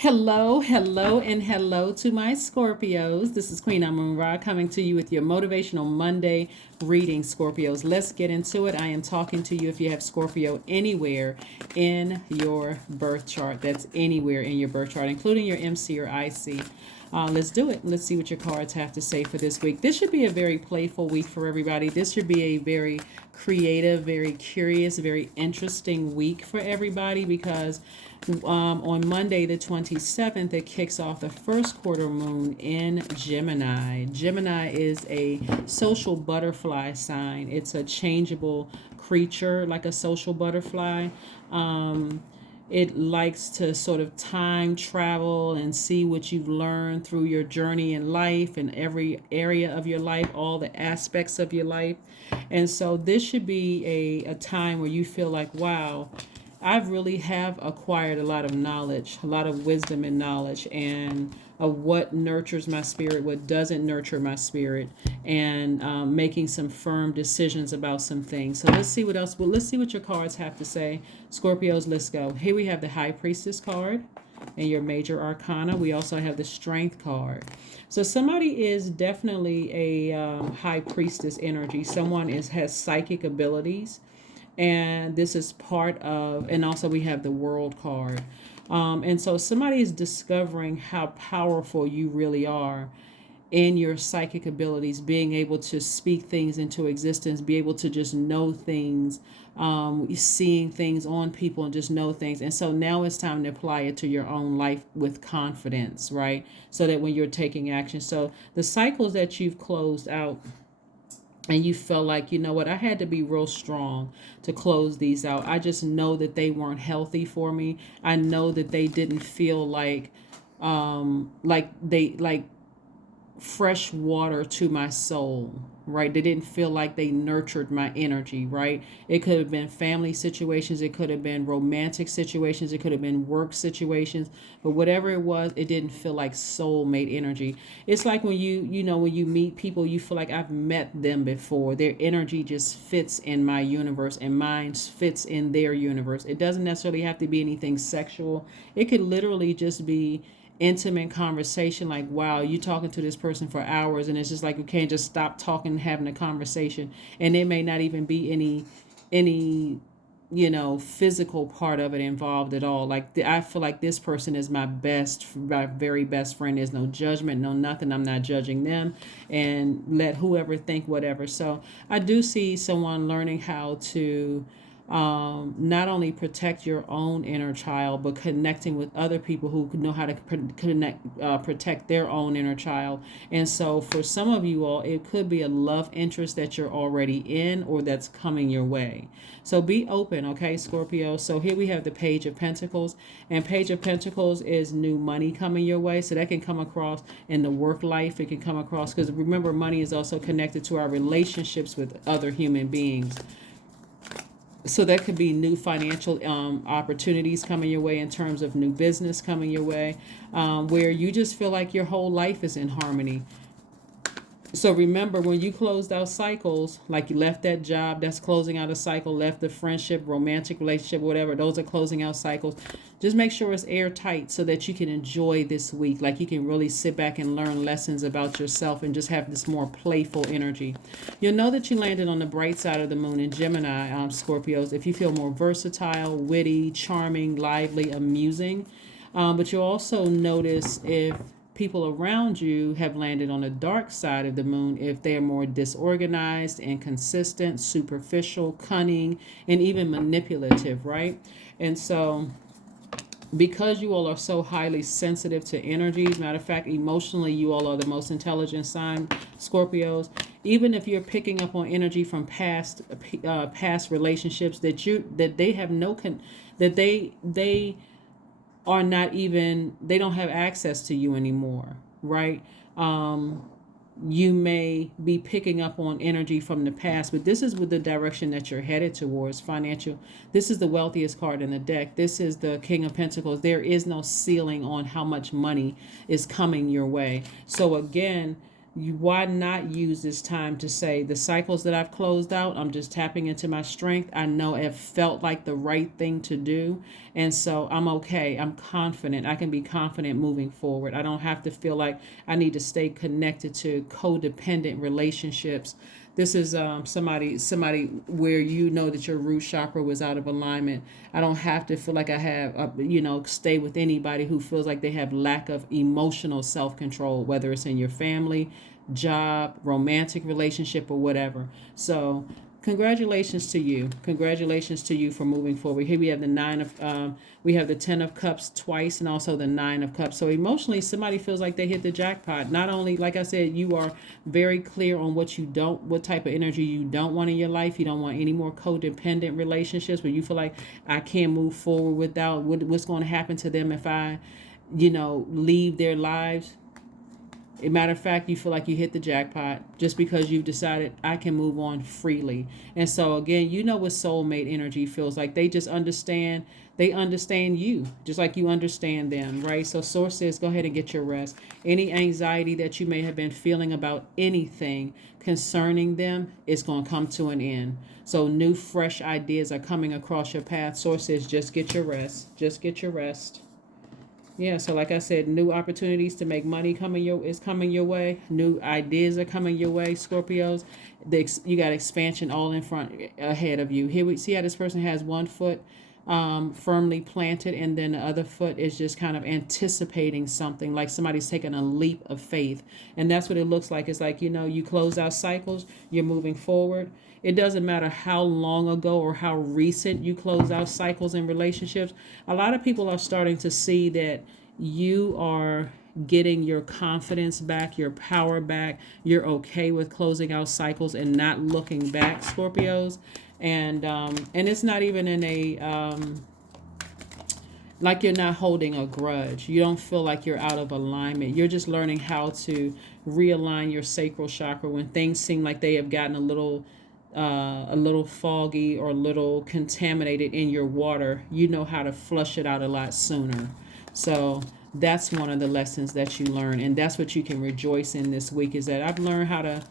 Hello, hello, and hello to my Scorpios. This is Queen Amun-Ra coming to you with your Motivational Monday reading, Scorpios. Let's get into it. I am talking to you if you have Scorpio anywhere in your birth chart. That's anywhere in your birth chart, including your MC or IC. Let's do it. Let's see what your cards have to say for this week. This should be a very playful week for everybody. This should be a very creative, very curious, very interesting week for everybody because on Monday, the 27th, it kicks off the first quarter moon in Gemini. Gemini is a social butterfly sign. It's a changeable creature like a social butterfly. It likes to sort of time travel and see what you've learned through your journey in life and every area of your life, all the aspects of your life. And so this should be a time where you feel like, wow, I've really have acquired a lot of knowledge, a lot of wisdom and knowledge, and of what nurtures my spirit, what doesn't nurture my spirit, and making some firm decisions about some things. So let's see what else. Well, let's see what your cards have to say. Scorpios, let's go. Here we have the High Priestess card and your major arcana. We also have the Strength card. So somebody is definitely a High Priestess energy. Someone has psychic abilities. And this is part of, and also we have the World card. And so somebody is discovering how powerful you really are in your psychic abilities, being able to speak things into existence, be able to just know things, seeing things on people and just know things. And so now it's time to apply it to your own life with confidence, right? So that when you're taking action. So the cycles that you've closed out, and you felt like, you know what, I had to be real strong to close these out. I just know that they weren't healthy for me. I know that they didn't feel like fresh water to my soul, right? They didn't feel like they nurtured my energy, right? It could have been family situations, it could have been romantic situations, it could have been work situations, but whatever it was, it didn't feel like soulmate energy. It's like when when you meet people, you feel like I've met them before. Their energy just fits in my universe and mine fits in their universe. It doesn't necessarily have to be anything sexual. It could literally just be intimate conversation, like, wow, you talking to this person for hours and it's just like you can't just stop talking and having a conversation, and there may not even be any physical part of it involved at all. Like I feel like this person is my very best friend. There's no judgment, no nothing. I'm not judging them, and let whoever think whatever. So I do see someone learning how to not only protect your own inner child, but connecting with other people who know how to protect their own inner child. And so for some of you all, it could be a love interest that you're already in or that's coming your way. So be open, okay, Scorpio? So here we have the Page of Pentacles, and Page of Pentacles is new money coming your way. So that can come across in the work life. It can come across, because remember, money is also connected to our relationships with other human beings. So that could be new financial opportunities coming your way, in terms of new business coming your way, where you just feel like your whole life is in harmony. So remember, when you closed out cycles, like you left that job, that's closing out a cycle, left the friendship, romantic relationship, whatever, those are closing out cycles. Just make sure it's airtight so that you can enjoy this week. Like you can really sit back and learn lessons about yourself and just have this more playful energy. You'll know that you landed on the bright side of the moon in Gemini, Scorpios, if you feel more versatile, witty, charming, lively, amusing. But you'll also notice if people around you have landed on the dark side of the moon, if they are more disorganized, inconsistent, superficial, cunning, and even manipulative, right? And so because you all are so highly sensitive to energies, matter of fact, emotionally, you all are the most intelligent sign, Scorpios. Even if you're picking up on energy from past relationships that they have that they are not even, they don't have access to you anymore, right? You may be picking up on energy from the past, but this is with the direction that you're headed towards financial. This is the wealthiest card in the deck. This is the King of Pentacles. There is no ceiling on how much money is coming your way. So again, Why not use this time to say the cycles that I've closed out, I'm just tapping into my strength. I know it felt like the right thing to do. And so I'm okay. I'm confident. I can be confident moving forward. I don't have to feel like I need to stay connected to codependent relationships. This is somebody where you know that your root chakra was out of alignment. I don't have to feel like I have stay with anybody who feels like they have lack of emotional self-control, whether it's in your family, job, romantic relationship, or whatever. So congratulations to you. Congratulations to you for moving forward. Here we have we have the 10 of Cups twice, and also the 9 of Cups. So emotionally, somebody feels like they hit the jackpot. Not only, like I said, you are very clear on what type of energy you don't want in your life. You don't want any more codependent relationships where you feel like I can't move forward without what's going to happen to them if I, leave their lives. As a matter of fact, you feel like you hit the jackpot just because you've decided I can move on freely. And so again, what soulmate energy feels like. They just understand. They understand you just like you understand them, right? So source says, go ahead and get your rest. Any anxiety that you may have been feeling about anything concerning them is going to come to an end. So new, fresh ideas are coming across your path. Source says, just get your rest. Just get your rest. Yeah, so like I said, new opportunities to make money is coming your way. New ideas are coming your way, Scorpios. You got expansion all in front ahead of you. Here we see how this person has one foot firmly planted, and then the other foot is just kind of anticipating something, like somebody's taking a leap of faith. And that's what it looks like. It's like, you close out cycles, you're moving forward. It doesn't matter how long ago or how recent you close out cycles in relationships. A lot of people are starting to see that you are getting your confidence back, your power back. You're okay with closing out cycles and not looking back, Scorpios. And it's not even in like you're not holding a grudge. You don't feel like you're out of alignment. You're just learning how to realign your sacral chakra when things seem like they have gotten a little foggy or a little contaminated in your water. You know how to flush it out a lot sooner. So that's one of the lessons that you learn, and that's what you can rejoice in this week, is that I've learned how to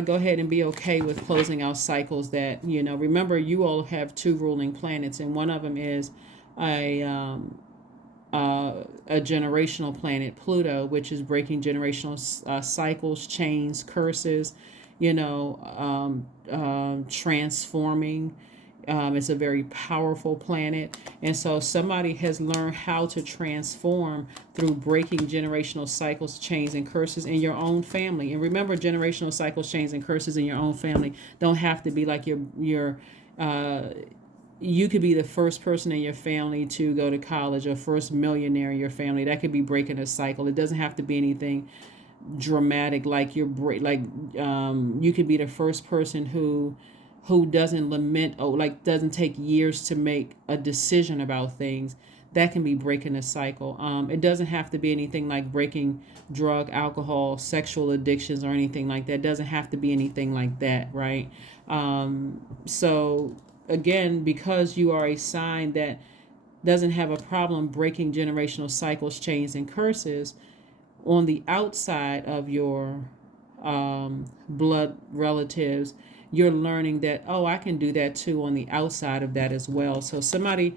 go ahead and be okay with closing out cycles that, remember, you all have 2 ruling planets, and one of them is a generational planet, Pluto, which is breaking generational cycles, chains, curses, transforming. It's a very powerful planet. And so somebody has learned how to transform through breaking generational cycles, chains, and curses in your own family. And remember, generational cycles, chains, and curses in your own family don't have to be like you could be the first person in your family to go to college, or first millionaire in your family. That could be breaking a cycle. It doesn't have to be anything dramatic like you could be the first person who doesn't lament, or like doesn't take years to make a decision about things. That can be breaking a cycle. It doesn't have to be anything like breaking drug, alcohol, sexual addictions, or anything like that. It doesn't have to be anything like that, right? So again, because you are a sign that doesn't have a problem breaking generational cycles, chains, and curses, on the outside of your blood relatives, you're learning that, oh, I can do that too on the outside of that as well. So somebody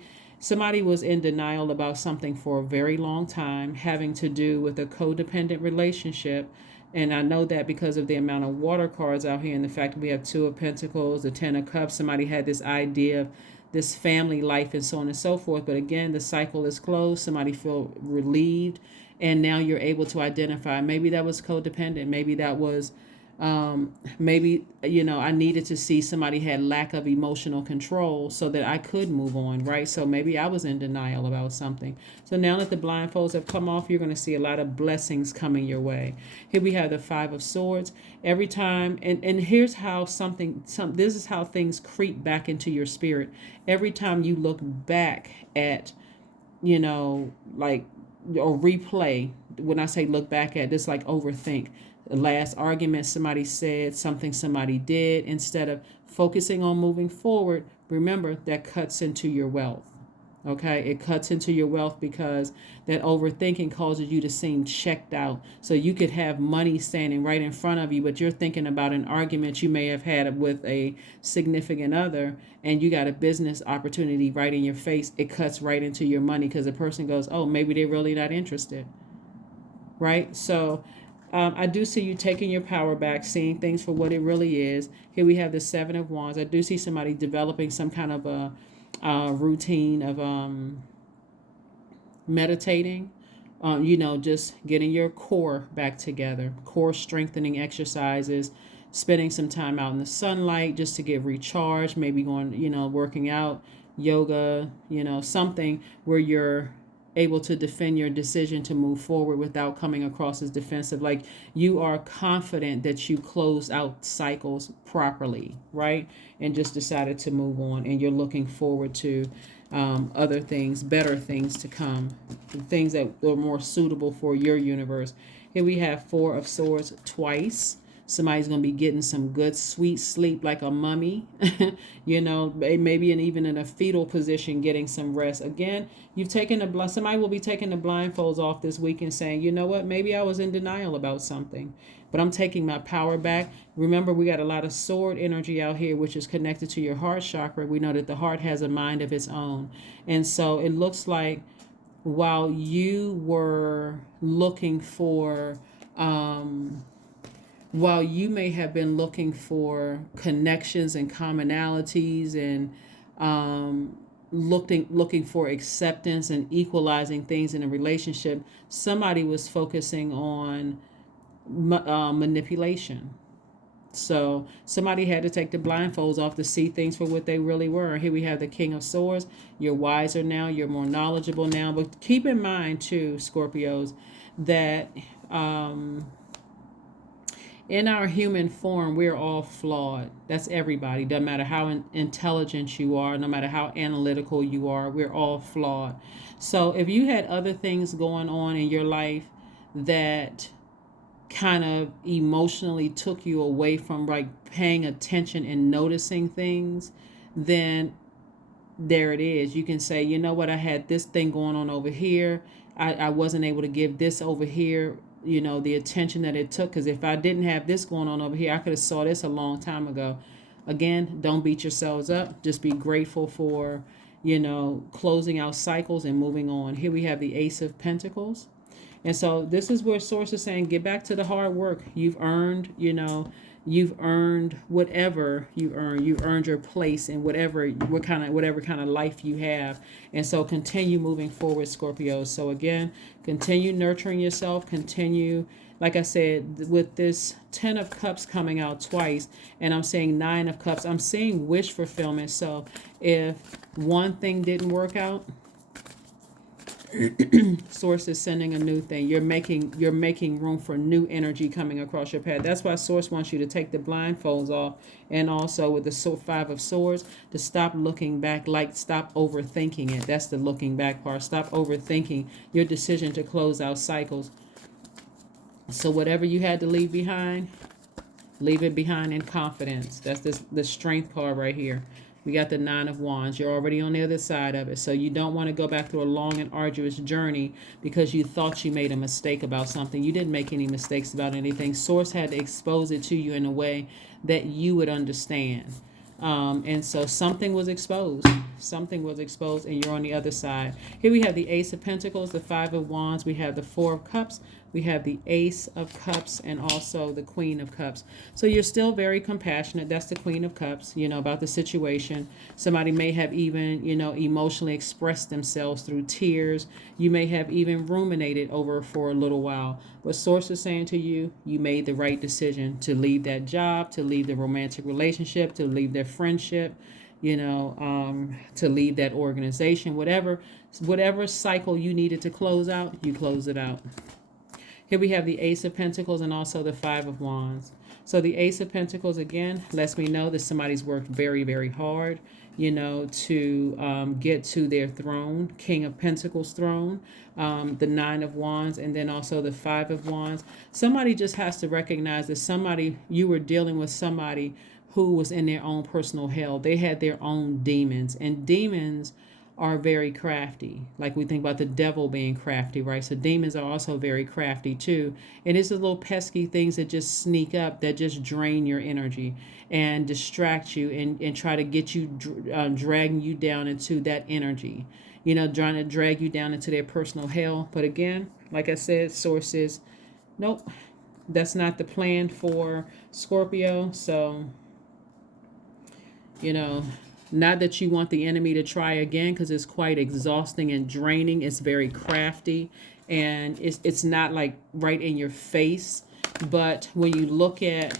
was in denial about something for a very long time, having to do with a codependent relationship. And I know that because of the amount of water cards out here, and the fact that we have 2 of Pentacles, the 10 of Cups. Somebody had this idea of this family life and so on and so forth. But again, the cycle is closed. Somebody feel relieved. And now you're able to identify, maybe that was codependent. Maybe that was, I needed to see somebody had lack of emotional control so that I could move on, right? So maybe I was in denial about something. So now that the blindfolds have come off, you're going to see a lot of blessings coming your way. Here we have the 5 of Swords. Every time, and here's how this is how things creep back into your spirit. Every time you look back at, like, or replay. When I say look back at this, like overthink the last argument somebody said, something somebody did, instead of focusing on moving forward. Remember, that cuts into your wealth. Okay, it cuts into your wealth because that overthinking causes you to seem checked out. So you could have money standing right in front of you, but you're thinking about an argument you may have had with a significant other, and you got a business opportunity right in your face. It cuts right into your money because the person goes, oh, maybe they're really not interested. Right? So I do see you taking your power back, seeing things for what it really is. Here we have the Seven of Wands. I do see somebody developing some kind of a routine of meditating, just getting your core back together, core strengthening exercises, spending some time out in the sunlight just to get recharged, maybe going, working out, yoga, something where you're able to defend your decision to move forward without coming across as defensive. Like you are confident that you closed out cycles properly, right? And just decided to move on, and you're looking forward to other things, better things to come, things that are more suitable for your universe. Here we have Four of Swords twice. Somebody's going to be getting some good sweet sleep like a mummy, maybe even in a fetal position, getting some rest. Again, somebody will be taking the blindfolds off this week and saying, you know what, maybe I was in denial about something, but I'm taking my power back. Remember, we got a lot of sword energy out here, which is connected to your heart chakra. We know that the heart has a mind of its own. And so it looks like while you were looking for, while you may have been looking for connections and commonalities and looking for acceptance and equalizing things in a relationship, somebody was focusing on manipulation. So somebody had to take the blindfolds off to see things for what they really were. Here we have the King of Swords. You're wiser now. You're more knowledgeable now. But keep in mind, too, Scorpios, that in our human form, we're all flawed. That's everybody. Doesn't matter how intelligent you are, no matter how analytical you are, we're all flawed. So if you had other things going on in your life that kind of emotionally took you away from like paying attention and noticing things, then there it is. You can say, you know what, I had this thing going on over here. I wasn't able to give this over here, the attention that it took. Because if I didn't have this going on over here, I could have saw this a long time ago. Again, don't beat yourselves up. Just be grateful for, closing out cycles and moving on. Here we have the Ace of Pentacles. And so this is where Source is saying, get back to the hard work. You've earned, you've earned whatever you earn. You earned your place in whatever kind of life you have. And so continue moving forward, Scorpio. So again, continue nurturing yourself. Continue, like I said, with this 10 of Cups coming out twice, and I'm saying 9 of Cups, I'm seeing wish fulfillment. So if one thing didn't work out, Source is sending a new thing. You're making room for new energy coming across your path. That's why Source wants you to take the blindfolds off, and also with the 5 of Swords, to stop looking back. Like, stop overthinking it. That's the looking back part. Stop overthinking your decision to close out cycles. So whatever you had to leave behind, leave it behind in confidence. That's the strength card right here. We got the 9 of Wands. You're already on the other side of it. So you don't want to go back through a long and arduous journey because you thought you made a mistake about something. You didn't make any mistakes about anything. Source had to expose it to you in a way that you would understand. And so something was exposed. Something was exposed, and you're on the other side. Here we have the Ace of Pentacles, the 5 of Wands. We have the 4 of Cups. We have the Ace of Cups and also the Queen of Cups. So you're still very compassionate. That's the Queen of Cups, about the situation. Somebody may have even, emotionally expressed themselves through tears. You may have even ruminated over for a little while. But Source is saying to you, you made the right decision to leave that job, to leave the romantic relationship, to leave their friendship, to leave that organization, whatever cycle you needed to close out, you close it out. Here we have the Ace of Pentacles and also the 5 of Wands. So the Ace of Pentacles, again, lets me know that somebody's worked very, very hard, to get to their throne, King of Pentacles throne, the 9 of Wands, and then also the 5 of Wands. Somebody just has to recognize that you were dealing with somebody who was in their own personal hell. They had their own demons, and demons are very crafty. Like we think about the devil being crafty, right? So demons are also very crafty too. And it's the little pesky things that just sneak up that just drain your energy and distract you and try to get you, dragging you down into that energy, trying to drag you down into their personal hell. But again, like I said, sources, nope, that's not the plan for Scorpio. So, you know, not that you want the enemy to try again, because it's quite exhausting and draining. It's very crafty, and it's not like right in your face. But when you look at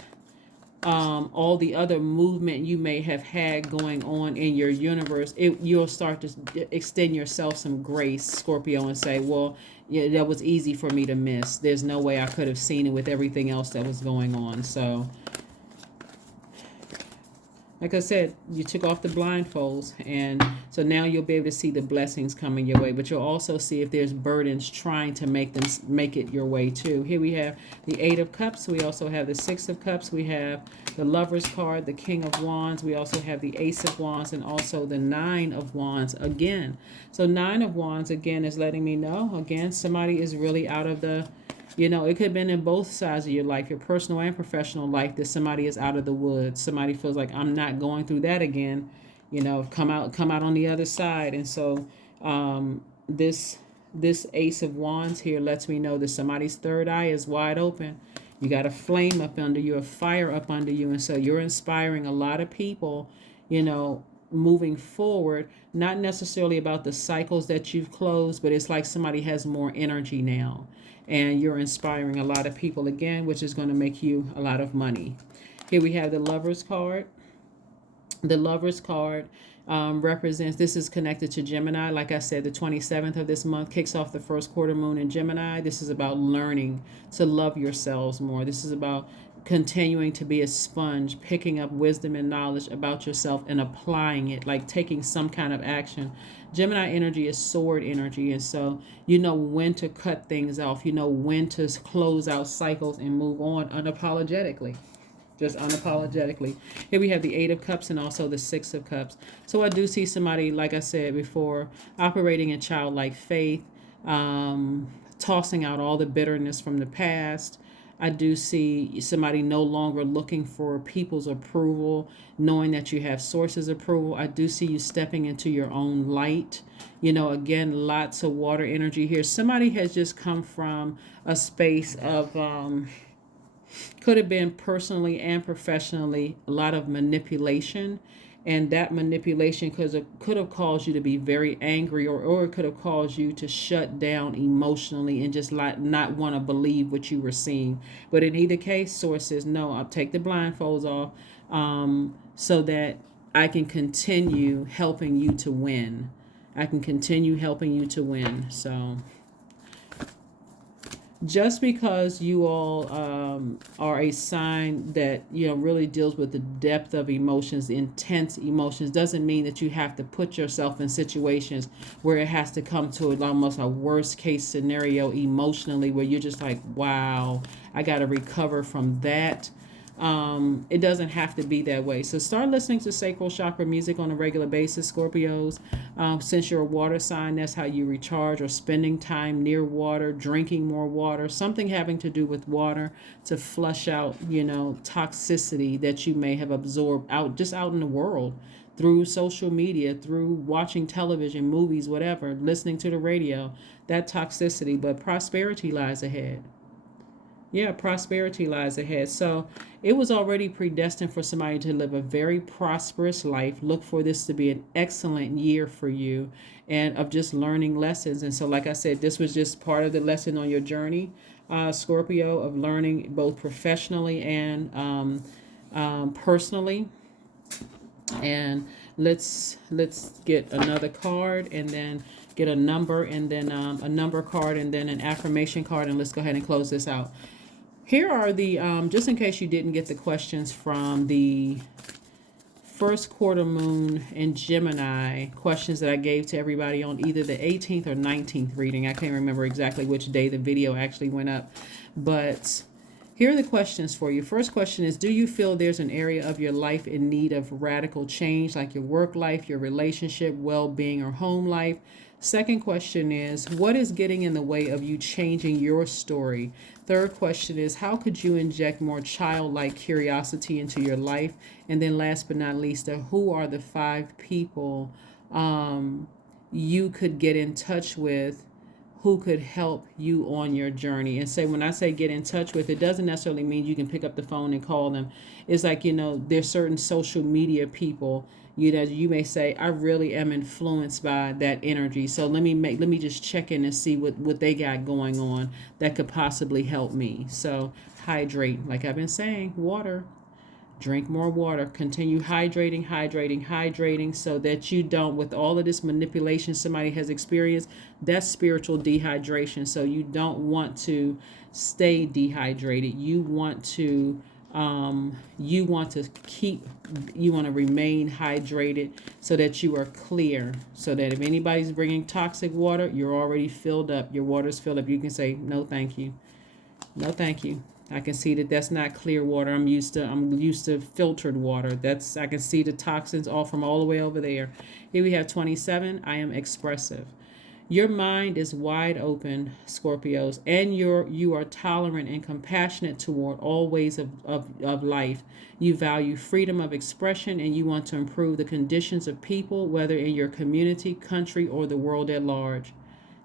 all the other movement you may have had going on in your universe, you'll start to extend yourself some grace, Scorpio, and say, well, yeah, that was easy for me to miss. There's no way I could have seen it with everything else that was going on. So like I said, you took off the blindfolds, and so now you'll be able to see the blessings coming your way. But you'll also see if there's burdens trying to make it your way too. Here we have the Eight of Cups. We also have the Six of Cups. We have the Lover's card, the King of Wands. We also have the Ace of Wands, and also the Nine of Wands again. So Nine of Wands again is letting me know again somebody is really out of the. It could have been in both sides of your life, your personal and professional life, that somebody is out of the woods. Somebody feels like, I'm not going through that again. Come out on the other side. And so this Ace of Wands here lets me know that somebody's third eye is wide open. You got a flame up under you, a fire up under you. And so you're inspiring a lot of people, moving forward, not necessarily about the cycles that you've closed, but it's like somebody has more energy now. And you're inspiring a lot of people again, which is going to make you a lot of money. Here we have the Lover's card. The Lover's card represents, this is connected to Gemini. Like I said, the 27th of this month kicks off the first quarter moon in Gemini. This is about learning to love yourselves more. This is about continuing to be a sponge, picking up wisdom and knowledge about yourself and applying it, like taking some kind of action. Gemini energy is sword energy, and so you know when to cut things off, you know when to close out cycles and move on unapologetically. Just unapologetically. Here we have the Eight of Cups and also the Six of Cups. So I do see somebody, like I said before, operating in childlike faith, tossing out all the bitterness from the past. I do see somebody no longer looking for people's approval, knowing that you have sources approval. I do see you stepping into your own light. Again, lots of water energy here. Somebody has just come from a space of, could have been personally and professionally, a lot of manipulation. And that manipulation could have caused you to be very angry, or it could have caused you to shut down emotionally and just not want to believe what you were seeing. But in either case, source says, no, I'll take the blindfolds off so that I can continue helping you to win. I can continue helping you to win. So just because you all are a sign that really deals with the depth of emotions, intense emotions, doesn't mean that you have to put yourself in situations where it has to come to almost a worst case scenario emotionally, where you're just like, wow, I got to recover from that. It doesn't have to be that way. So start listening to sacral chakra music on a regular basis, Scorpios. Since you're a water sign, that's how you recharge, or spending time near water, drinking more water, something having to do with water to flush out, toxicity that you may have absorbed out in the world through social media, through watching television, movies, whatever, listening to the radio, that toxicity. But prosperity lies ahead. Yeah, prosperity lies ahead. So it was already predestined for somebody to live a very prosperous life. Look for this to be an excellent year for you, and of just learning lessons. And so, like I said, this was just part of the lesson on your journey, Scorpio, of learning both professionally and personally. And let's get another card, and then get a number, and then a number card, and then an affirmation card, and let's go ahead and close this out. Here are the, just in case you didn't get the questions from the first quarter moon in Gemini, questions that I gave to everybody on either the 18th or 19th reading. I can't remember exactly which day the video actually went up. But Here are the questions for you. First question is, do you feel there's an area of your life in need of radical change, like your work life, your relationship, well-being, or home life? Second question is, what is getting in the way of you changing your story? Third question is, how could you inject more childlike curiosity into your life? And then last but not least, who are the 5 people you could get in touch with who could help you on your journey? And say, when I say get in touch with, it doesn't necessarily mean you can pick up the phone and call them. It's like, there's certain social media people, you may say, I really am influenced by that energy. So let me just check in and see what they got going on that could possibly help me. So hydrate, like I've been saying, water. Drink more water. Continue hydrating, hydrating, hydrating, so that you don't, with all of this manipulation somebody has experienced, that's spiritual dehydration. So you don't want to stay dehydrated. You want to keep, you want to remain hydrated so that you are clear. So that if anybody's bringing toxic water, you're already filled up. Your water's filled up. You can say, no, thank you. No, thank you. I can see that that's not clear water. I'm used to filtered water. I can see the toxins all from all the way over there. Here we have 27. I am expressive. Your mind is wide open, Scorpios, and you are tolerant and compassionate toward all ways of life. You value freedom of expression, and you want to improve the conditions of people, whether in your community, country, or the world at large.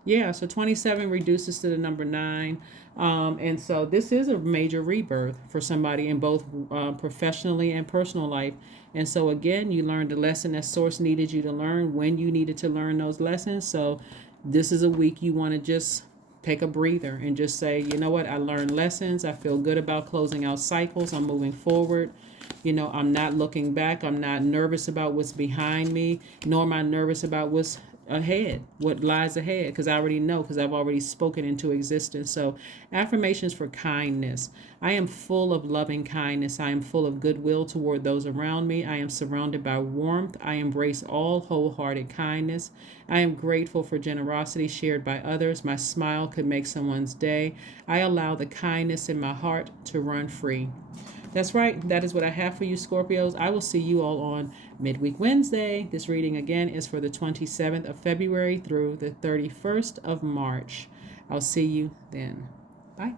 Yeah, so 27 reduces to the number 9. And so this is a major rebirth for somebody in both professionally and personal life. And so again, you learned the lesson that Source needed you to learn when you needed to learn those lessons. So this is a week you want to just take a breather and just say, you know what, I learned lessons. I feel good about closing out cycles. I'm moving forward. I'm not looking back. I'm not nervous about what's behind me, nor am I nervous about what's ahead, what lies ahead, because I already know, because I've already spoken into existence. So affirmations for kindness. I am full of loving kindness. I am full of goodwill toward those around me. I am surrounded by warmth. I embrace all wholehearted kindness. I am grateful for generosity shared by others. My smile could make someone's day. I allow the kindness in my heart to run free. That's right. That is what I have for you, Scorpios. I will see you all on Midweek Wednesday. This reading again is for the 27th of February through the 31st of March. I'll see you then. Bye.